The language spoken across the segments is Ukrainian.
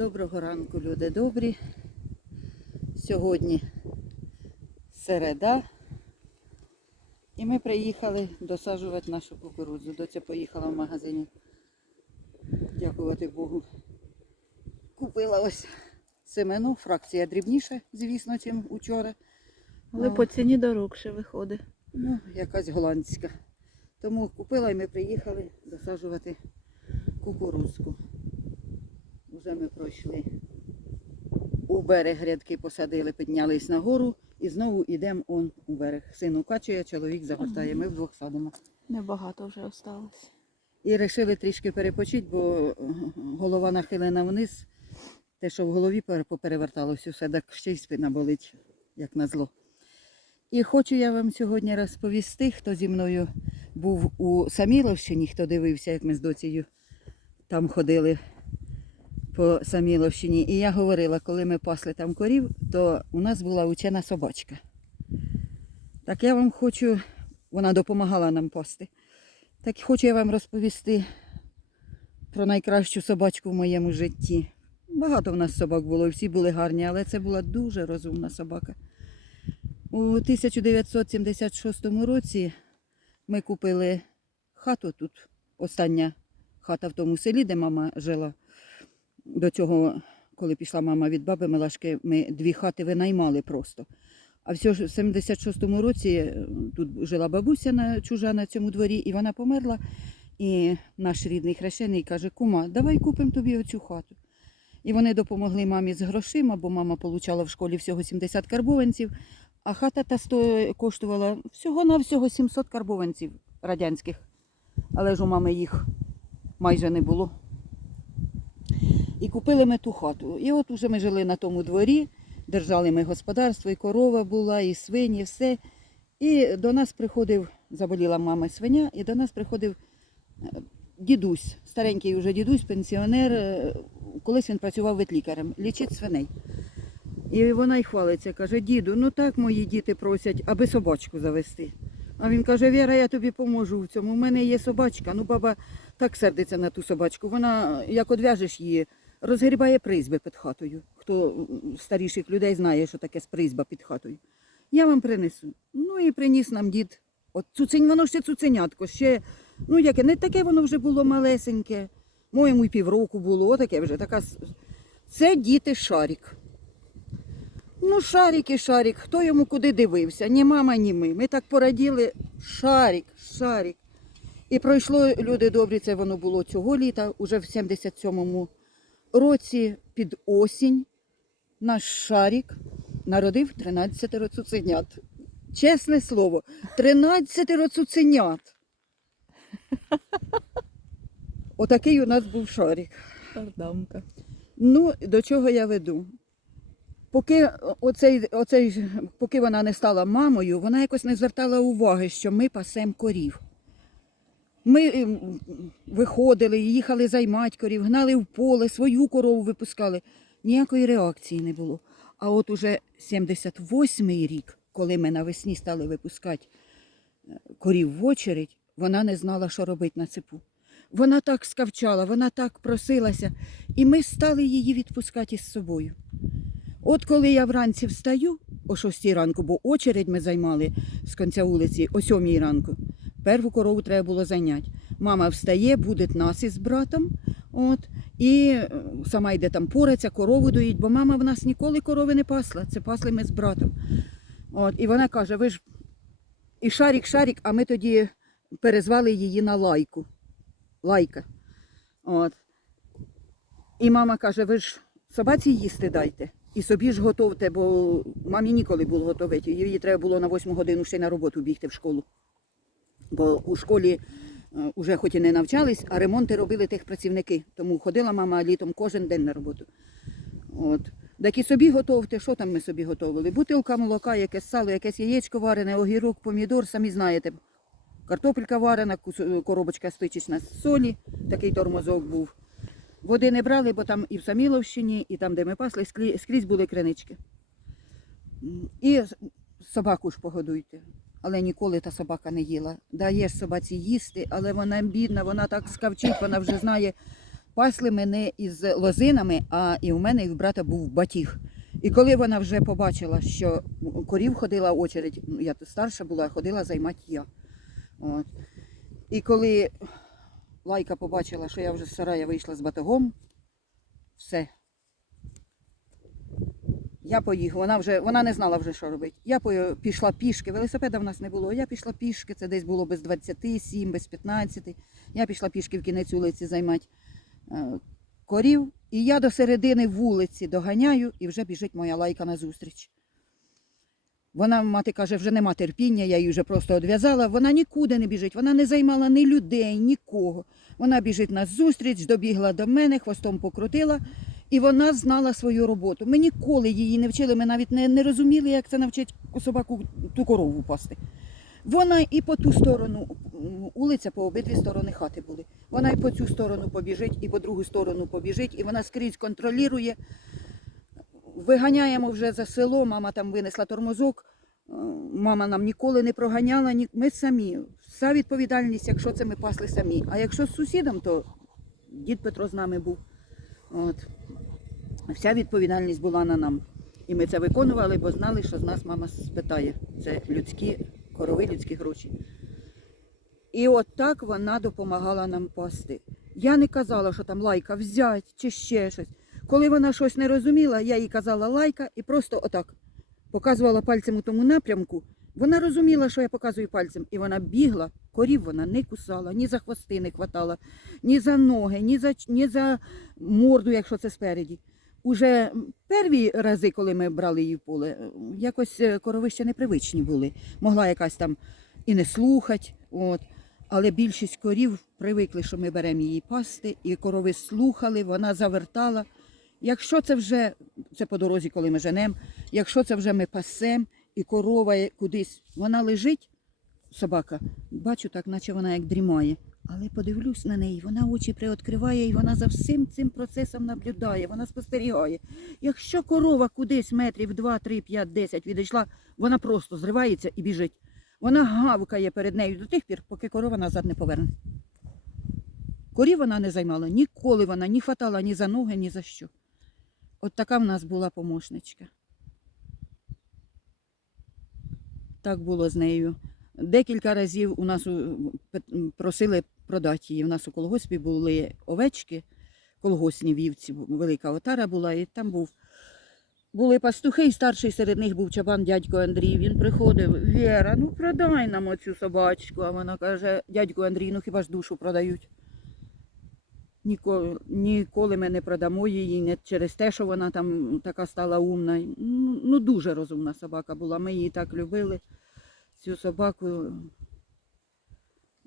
Доброго ранку, люди добрі. Сьогодні середа. І ми приїхали досаджувати нашу кукурудзу. Доця поїхала в магазині. Дякувати Богу. Купила ось семену, фракція дрібніша, звісно, ніж учора. Але А. по ціні дорогше виходить. Ну, якась голландська. Тому купила і ми приїхали досаджувати кукурузку. Вже ми пройшли. У берег грядки посадили, піднялись на гору і знову йдемо он у берег. Син укачує, чоловік загортає. Ми вдвох садимо. Небагато вже осталось. І вирішили трішки перепочити, бо е, голова нахилена вниз. Те, що в голові пере- попереверталося все, так ще й спина болить, як назло. І хочу я вам сьогодні розповісти, хто зі мною був у Саміловщині, хто дивився, як ми з доцією там ходили по Саміловщині. І я говорила, коли ми пасли там корів, то у нас була учена собачка. Так я вам хочу, вона допомагала нам пасти. Так хочу я вам розповісти про найкращу собачку в моєму житті. Багато в нас собак було, всі були гарні, але це була дуже розумна собака. У 1976 році ми купили хату тут, остання хата в тому селі, де мама жила. До цього, коли пішла мама від баби Милашки, ми дві хати винаймали просто. А все ж в 76-му році е, тут жила бабуся на, чужа на цьому дворі, і вона померла. І наш рідний хрещений каже, кума, давай купимо тобі оцю хату. І вони допомогли мамі з грошима, бо мама отримала в школі всього 70 карбованців, а хата та сто коштувала всього-навсього 700 карбованців радянських. Але ж у мами їх майже не було. І купили ми ту хату. І от уже ми жили на тому дворі, держали ми господарство, і корова була, і свині, і все. І до нас приходив, заболіла мама свиня, і до нас приходив е, дідусь, старенький уже дідусь, пенсіонер. е, Колись він працював ветлікарем, лічить свиней. І вона й хвалиться, каже, діду, ну так мої діти просять, аби собачку завести. А він каже, Віра, я тобі поможу в цьому. У мене є собачка. Ну, баба так сердиться на ту собачку. Вона, як одв'яжеш її, розгрібає призьби під хатою. Хто старіших людей знає, що таке призьба під хатою. Я вам принесу. Ну і приніс нам дід. От цуцень, воно ще цуценятко, ще, ну яке, не таке воно вже було малесеньке. Моєму й півроку було, отаке вже така. Це діти шарік. Ну, шарик і шарик, хто йому куди дивився? Ні мама, ні ми. Ми так пораділи. Шарик, шарик. І пройшло, люди добрі, це воно було цього літа, уже в 77-му році під осінь наш шарик народив 13 цуценят. Чесне слово, 13 цуценят. Отакий у нас був шарик. Кардамка. Ну, до чого я веду? Поки, оцей, оцей, поки вона не стала мамою, вона якось не звертала уваги, що ми пасем корів. Ми ем, виходили, їхали займати корів, гнали в поле, свою корову випускали. Ніякої реакції не було. А от уже 78-й рік, коли ми навесні стали випускати е, корів в очередь, вона не знала, що робити на цепу. Вона так скавчала, вона так просилася, і ми стали її відпускати із собою. От коли я вранці встаю о 6 ранку, бо очередь ми займали з кінця вулиці о 7 ранку. Перву корову треба було зайняти. Мама встає, буде нас із братом, от, і е, сама йде там пореться, корову доїть, бо мама в нас ніколи корови не пасла. Це пасли ми з братом. От, і вона каже: ви ж і шарік, шарік, а ми тоді перезвали її на лайку. Лайка. От. І мама каже, ви ж собаці їсти дайте. І собі ж готовте, бо мамі ніколи було готувати. Їй треба було на 8 годину ще й на роботу бігти в школу. Бо у школі е, уже хоч і не навчались, а ремонти робили тих працівники. Тому ходила мама літом кожен день на роботу. От. Так і собі готовте, що там ми собі готували? Бутилка молока, якесь сало, якесь яєчко варене, огірок, помідор, самі знаєте. Картопелька варена, коробочка спичечна з солі, такий тормозок був. Води не брали, бо там і в Саміловщині, і там, де ми пасли, скрізь були кринички. І собаку ж погодуйте. Але ніколи та собака не їла. Даєш собаці їсти, але вона бідна, вона так скавчить, вона вже знає, пасли мене із лозинами, а і у мене і в брата був батіг. І коли вона вже побачила, що корів ходила очередь, ну, я старша була, ходила займати я. От. І коли лайка побачила, що я вже з сарая вийшла з батогом, все. Я поїхала, вона вже вона не знала вже, що робити. Я пішла пішки, велосипеда в нас не було. Я пішла пішки, це десь було без 27, без 15. Я пішла пішки в кінець вулиці займати е, корів. І я до середини вулиці доганяю, і вже біжить моя лайка назустріч. Вона, мати каже, вже нема терпіння, я її вже просто одв'язала. Вона нікуди не біжить, вона не займала ні людей, нікого. Вона біжить назустріч, добігла до мене, хвостом покрутила, і вона знала свою роботу. Ми ніколи її не вчили, ми навіть не, не розуміли, як це навчить собаку ту корову пасти. Вона і по ту сторону, улиця по обидві сторони хати були. Вона і по цю сторону побіжить, і по другу сторону побіжить, і вона скрізь контролює. Виганяємо вже за село, мама там винесла тормозок. Е, Мама нам ніколи не проганяла, ми самі. Вся відповідальність, якщо це ми пасли самі. А якщо з сусідом, то дід Петро з нами був. От. Вся відповідальність була на нам. І ми це виконували, бо знали, що з нас мама спитає. Це людські корови, людські гроші. І от так вона допомагала нам пасти. Я не казала, що там лайка взять чи ще щось. Коли вона щось не розуміла, я їй казала лайка і просто отак показувала пальцем у тому напрямку. Вона розуміла, що я показую пальцем, і вона бігла, корів вона не кусала, ні за хвости не хватала, ні за ноги, ні за, ні за морду, якщо це спереді. Уже перві рази, коли ми брали її в поле, е, якось е, корови ще непривичні були. Могла якась там і не слухати. От. Але більшість корів привикли, що ми беремо її пасти, і корови слухали, вона завертала. Якщо це вже це по дорозі, коли ми женемо, якщо це вже ми пасем, і корова кудись, вона лежить, собака, бачу так, наче вона як дрімає. Але подивлюсь на неї, вона очі приоткриває і вона за всім цим процесом наблюдає, вона спостерігає. Якщо корова кудись метрів 2, 3, 5, 10 відійшла, вона просто зривається і біжить. Вона гавкає перед нею до тих пір, поки корова назад не поверне. Корів вона не займала, ніколи вона ні хватала ні за ноги, ні за що. От така в нас була помощничка. Так було з нею. Декілька разів у нас просили продати її. У нас у колгоспі були овечки, колгосні вівці, велика отара була, і там був. Були пастухи, і старший серед них був чабан дядько Андрій. Він приходив, Віра, ну продай нам оцю собачку. А вона каже, дядько Андрій, ну хіба ж душу продають? Ніколи, ніколи ми не продамо її, не через те, що вона там така стала умна. Ну, ну дуже розумна собака була. Ми її так любили. Цю собаку.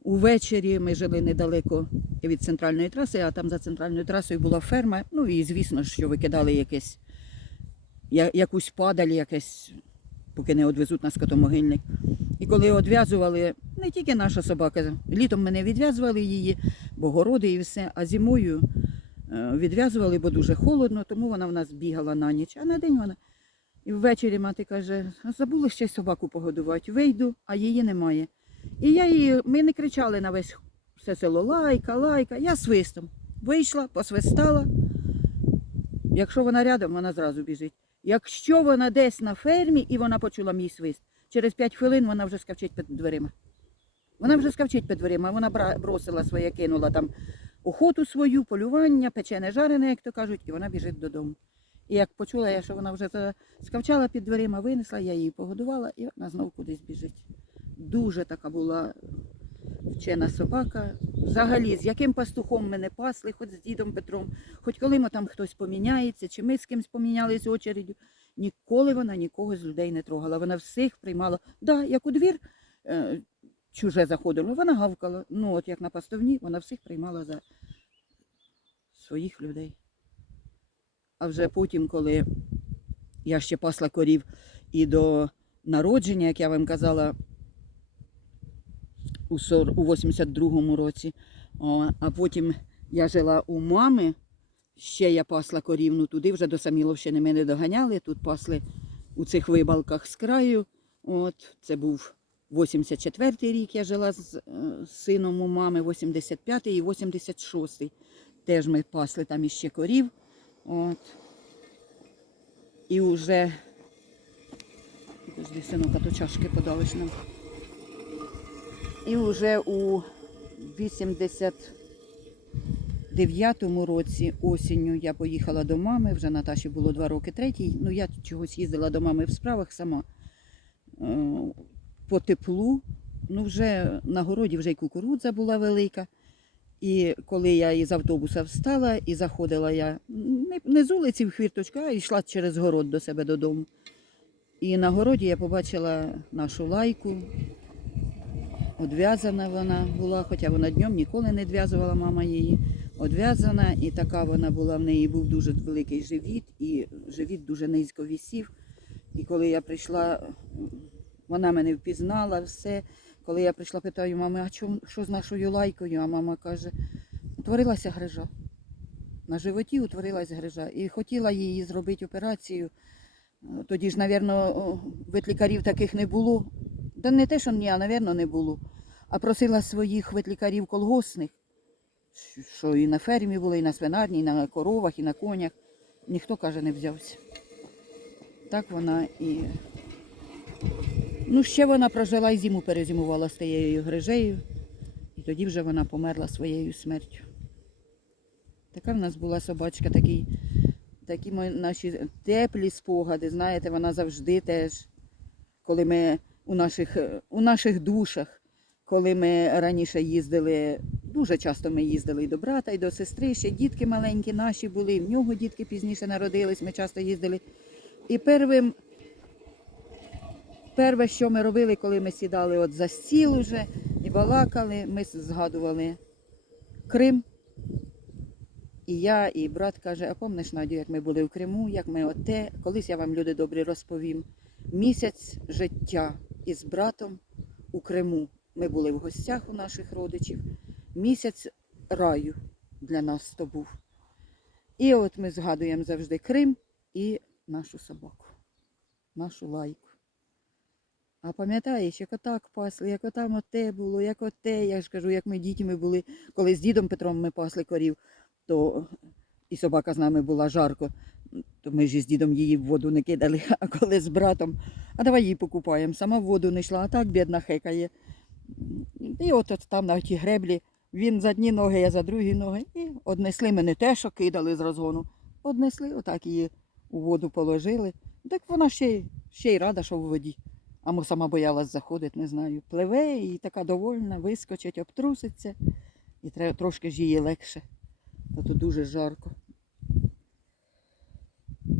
Увечері ми жили недалеко від центральної траси, а там за центральною трасою була ферма. Ну і звісно, що викидали якесь, якусь падаль, якесь, поки не відвезуть на скотомогильник. І коли одв'язували, не тільки наша собака, літом ми не відв'язували її, бо городи і все, а зимою е, відв'язували, бо дуже холодно, тому вона в нас бігала на ніч, а на день вона. І ввечері мати каже, «А забули ще собаку погодувати. Вийду, а її немає. І я її, ми не кричали на весь все село лайка, лайка. Я свистом. Вийшла, посвистала. Якщо вона рядом, вона зразу біжить. Якщо вона десь на фермі і вона почула мій свист, через 5 хвилин вона вже скавчить під дверима. Вона вже скавчить під дверима, вона бросила своє, кинула там охоту свою, полювання, печене жарене, як то кажуть, і вона біжить додому. І як почула я, що вона вже скавчала під дверима, винесла, я її погодувала, і вона знов кудись біжить. Дуже така була вчена собака. Взагалі, з яким пастухом ми не пасли, хоч з дідом Петром, хоч коли ми там хтось поміняється, чи ми з кимось помінялись очередю, ніколи вона нікого з людей не трогала. Вона всіх приймала. Да, як у двір е, чуже заходило, вона гавкала. Ну, от як на пастовні, вона всіх приймала за своїх людей. А вже потім, коли я ще пасла корів і до народження, як я вам казала, у 82-му році, а потім я жила у мами, ще я пасла корів, ну туди вже до Саміловщини ми не доганяли, тут пасли у цих вибалках з краю. От, це був 84-й рік, я жила з е, сином у мами, 85-й і 86-й. теж ми пасли там іще корів. От. І вже, підожди, синок, а то чашки подалиш нам. І вже у 89-му році осінню я поїхала до мами, вже Наташі було два роки третій. Ну я чогось їздила до мами в справах сама е, по теплу. Ну, вже на городі вже й кукурудза була велика. І коли я із автобуса встала і заходила я не, з вулиці в хвірточку, а йшла через город до себе додому. І на городі я побачила нашу лайку. Одв'язана вона була, хоча вона днем ніколи не зв'язувала мама її. Одв'язана, і така вона була, в неї був дуже великий живіт, і живіт дуже низько вісів. І коли я прийшла, вона мене впізнала, все. Коли я прийшла, питаю мами, а чому, що з нашою лайкою? А мама каже, утворилася грижа. На животі утворилася грижа. І хотіла її зробити операцію. Тоді ж, мабуть, ветлікарів таких не було. Да не те, що ні, а, мабуть, не було. А просила своїх ветлікарів колгосних, що і на фермі були, і на свинарні, і на коровах, і на конях. Ніхто, каже, не взявся. Так вона і. Ну, ще вона прожила і зиму перезимувала з тією грижею, і тоді вже вона померла своєю смертю. Така в нас була собачка, такий, такі наші теплі спогади. Знаєте, вона завжди теж, коли ми у наших, у наших душах, коли ми раніше їздили, дуже часто ми їздили і до брата, і до сестри, ще дітки маленькі наші були, в нього дітки пізніше народились, ми часто їздили. І первим Перше, що ми робили, коли ми сідали от за стіл уже і балакали, ми згадували Крим. І я, і брат каже, а помниш, Надю, як ми були в Криму, як ми оте, колись я вам, люди добрі, розповім. Місяць життя із братом у Криму. Ми були в гостях у наших родичів. Місяць раю для нас то був. І от ми згадуємо завжди Крим і нашу собаку, нашу лайку. А пам'ятаєш, як отак пасли, як отам оте було, як оте, я ж кажу, як ми дітьми були, коли з дідом Петром ми пасли корів, то і собака з нами була жарко, то ми ж із дідом її в воду не кидали, а коли з братом, а давай її покупаємо. Сама в воду не йшла, а так бідна хекає. І от, от там на ті греблі, він за одні ноги, я за другі ноги. І однесли ми не те, що кидали з розгону. Однесли, отак її у воду положили. Так вона ще, ще й рада, що в воді. А ми сама боялась заходити, не знаю. Пливе і така довольна, вискочить, обтруситься. І треба трошки ж її легше. Бо тут дуже жарко.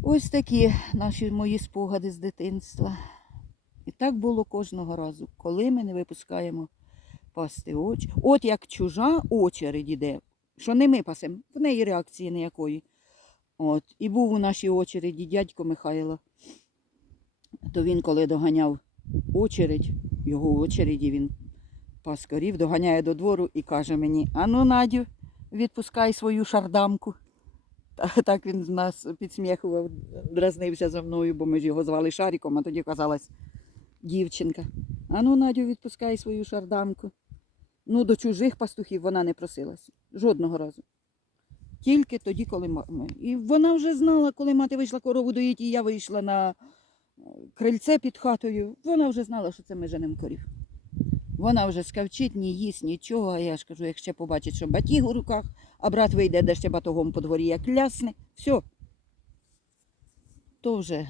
Ось такі наші мої спогади з дитинства. І так було кожного разу, коли ми не випускаємо пасти очі. От як чужа очередь іде, що не ми пасемо, в неї реакції ніякої. От. І був у нашій очереді дядько Михайло. То він, коли доганяв очередь, його очереді він пас корів, доганяє до двору і каже мені: Ану, Надю, відпускай свою шардамку. Та- Так він нас підсміхував, дразнився за мною, бо ми ж його звали Шаріком, а тоді казалась дівчинка. Ану, Надю, відпускай свою шардамку. Ну, до чужих пастухів вона не просилась. Жодного разу. Тільки тоді, коли ма- ми. І вона вже знала, коли мати вийшла корову доїти, і я вийшла на крильце під хатою. Вона вже знала, що це ми женемо корів. Вона вже скавчить, ні їсть, нічого. А я ж кажу, як ще побачить, що батіг у руках, а брат вийде, де ще батогом по дворі, як лясне, все. То вже.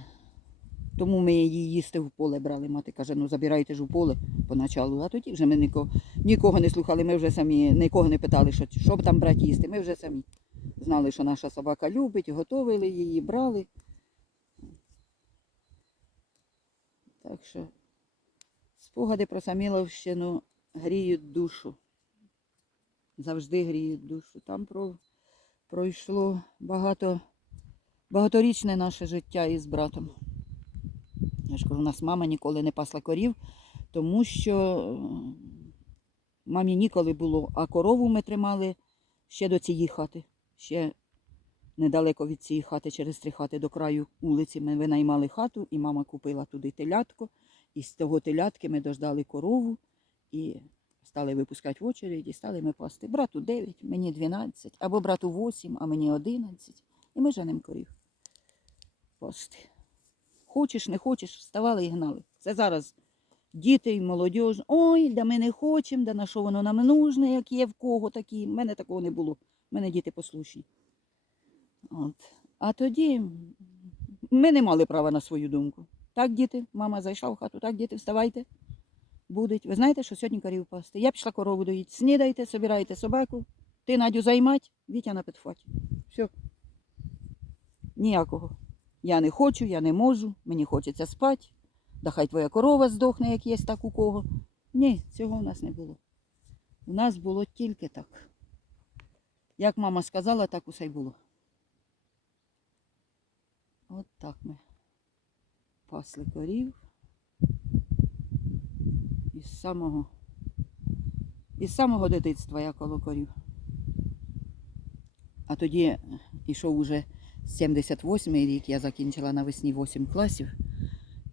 Тому ми її їсти в поле брали. Мати каже, ну забирайте ж у поле поначалу. А тоді вже ми нікого, нікого не слухали, ми вже самі нікого не питали, що, що там брати їсти. Ми вже самі знали, що наша собака любить, готовили її, брали. Так що спогади про Саміловщину гріють душу. Завжди гріють душу. Там про, пройшло багато, багаторічне наше життя із братом. Я ж кажу, у нас мама ніколи не пасла корів, тому що е, мамі ніколи було, а корову ми тримали ще до цієї хати. Ще недалеко від цієї хати, через три хати до краю вулиці ми винаймали хату, і мама купила туди телятко. І з того телятки ми дождали корову і Стали випускати в очереді, стали ми пасти. Брату 9, мені 12, або брату 8, а мені 11. І ми женемо корів. Пасти. Хочеш, не хочеш, вставали і гнали. Це зараз діти і молодь. Ой, да ми не хочемо, да на що воно нам нужне, як є в кого такі. У мене такого не було. У мене діти послушні. От. А тоді ми не мали права на свою думку. Так, діти, мама зайшла в хату, так, діти, вставайте. Будуть. Ви знаєте, що сьогодні корів пасти? Я пішла корову доїть. Снідайте, собирайте собаку. Ти Надю займать, Вітя на підхваті. Все. Ніякого. Я не хочу, я не можу, мені хочеться спати. Да хай твоя корова здохне, як є так у кого. Ні, цього в нас не було. У нас було тільки так. Як мама сказала, так усе й було. От так ми пасли корів. Із самого, із самого дитинства я коло корів. А тоді йшов уже 78-й рік, я закінчила навесні 8 класів.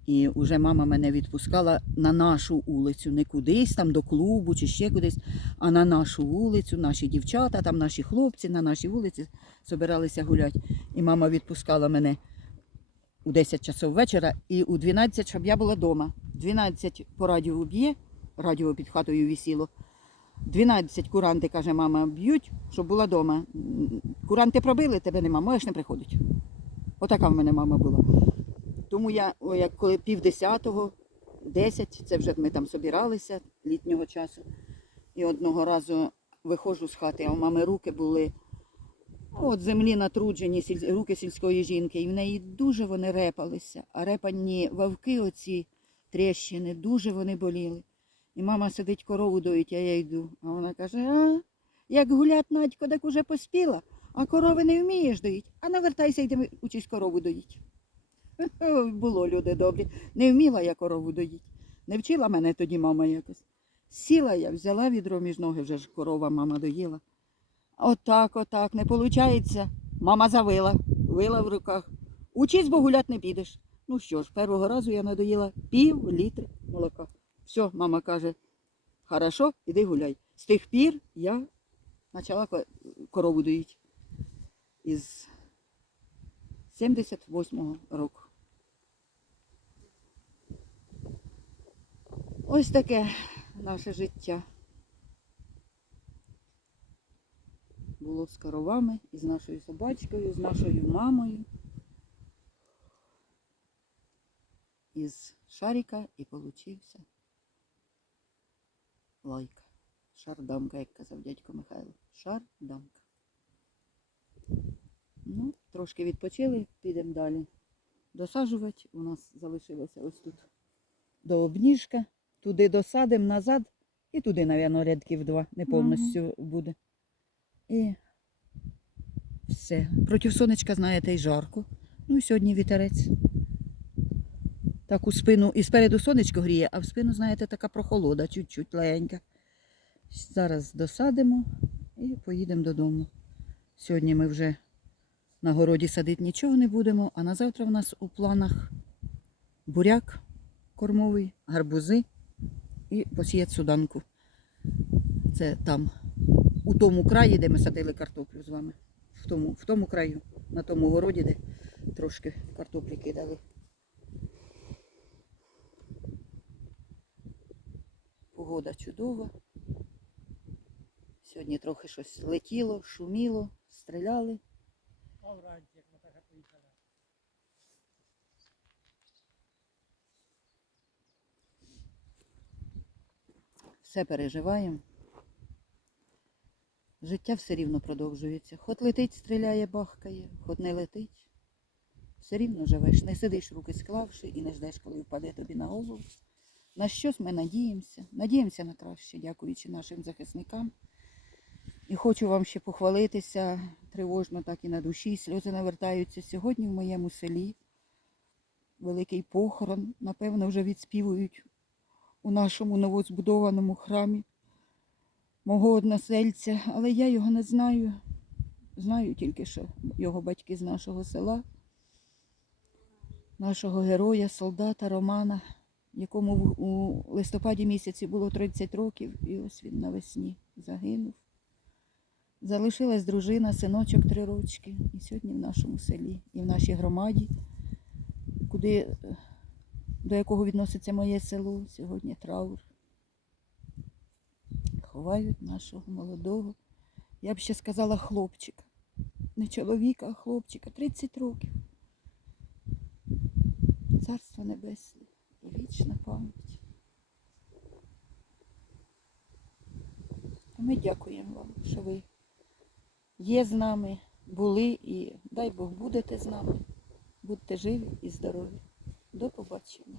І вже мама мене відпускала на нашу вулицю, не кудись там до клубу чи ще кудись, а на нашу вулицю, наші дівчата, там наші хлопці на нашій вулиці збиралися гуляти. І мама відпускала мене у 10 часов вечора і у 12, щоб я була вдома. 12 по радіо б'є, радіо під хатою висіло. 12 куранти, каже мама, б'ють, щоб була вдома. Куранти пробили, тебе нема, можеш не приходити. Отака в мене мама була. Тому я, о, як коли пів десятого, десять, це вже ми там собиралися літнього часу. І одного разу виходжу з хати, а у мами руки були от землі натруджені, руки сільської жінки, і в неї дуже вони репалися, а репані вовки оці тріщини, дуже вони боліли. І мама сидить корову доїть, а я йду. А вона каже: а, як гулять Надько, так уже поспіла, а корови не вмієш доїть, а навертайся йди учись корову доїть. Було люди добрі. Не вміла я корову доїть. Не вчила мене тоді мама якось. Сіла я, взяла відро між ноги, вже ж корова мама доїла. Отак, отак, не виходить. Мама завила, вила в руках. Учись, бо гулять не підеш. Ну що ж, першого разу я надоїла пів літри молока. Все, мама каже, хорошо, іди гуляй. З тих пір я почала корову доїти. Із 78-го року. Ось таке наше життя. Було з коровами, і з нашою собачкою, з нашою мамою. Із шарика і получився лайка. Шардамка, як казав дядько Михайло. Шардамка. Ну, трошки відпочили, підемо далі досаджувати. У нас залишилося ось тут до обніжка. Туди досадимо назад і туди, мабуть, рядків два, не повністю буде. І все. Проти сонечка, знаєте, і жарко. Ну і сьогодні вітерець. Так у спину, і спереду сонечко гріє, а в спину, знаєте, така прохолода, чуть-чуть легенька. Зараз досадимо і поїдемо додому. Сьогодні ми вже на городі садити нічого не будемо, а на завтра в нас у планах буряк кормовий, гарбузи і посіяти суданку. Це там, у тому краї, де ми садили картоплю з вами. В тому, в тому краю, на тому городі, де трошки картоплі кидали. Погода чудова. Сьогодні трохи щось летіло, шуміло, стріляли. Все переживаємо. Життя все рівно продовжується. Ход летить, стріляє, бахкає, ход не летить. Все рівно живеш, не сидиш руки склавши і не ждеш, коли впаде тобі на голову. На щось ми надіємося. Надіємося на краще, дякуючи нашим захисникам. І хочу вам ще похвалитися тривожно, так і на душі. Сльози навертаються сьогодні в моєму селі. Великий похорон, напевно, вже відспівують у нашому новозбудованому храмі мого односельця, але я його не знаю. Знаю тільки, що його батьки з нашого села, нашого героя, солдата Романа якому у листопаді місяці було 30 років, і ось він навесні загинув. Залишилась дружина, синочок три рочки. І сьогодні в нашому селі, і в нашій громаді, куди, до якого відноситься моє село, сьогодні траур. Ховають нашого молодого, я б ще сказала, хлопчика. Не чоловіка, а хлопчика, 30 років. Царство небесне і вічна пам'ять. А ми дякуємо вам, що ви є з нами, були і дай Бог будете з нами. Будьте живі і здорові. До побачення.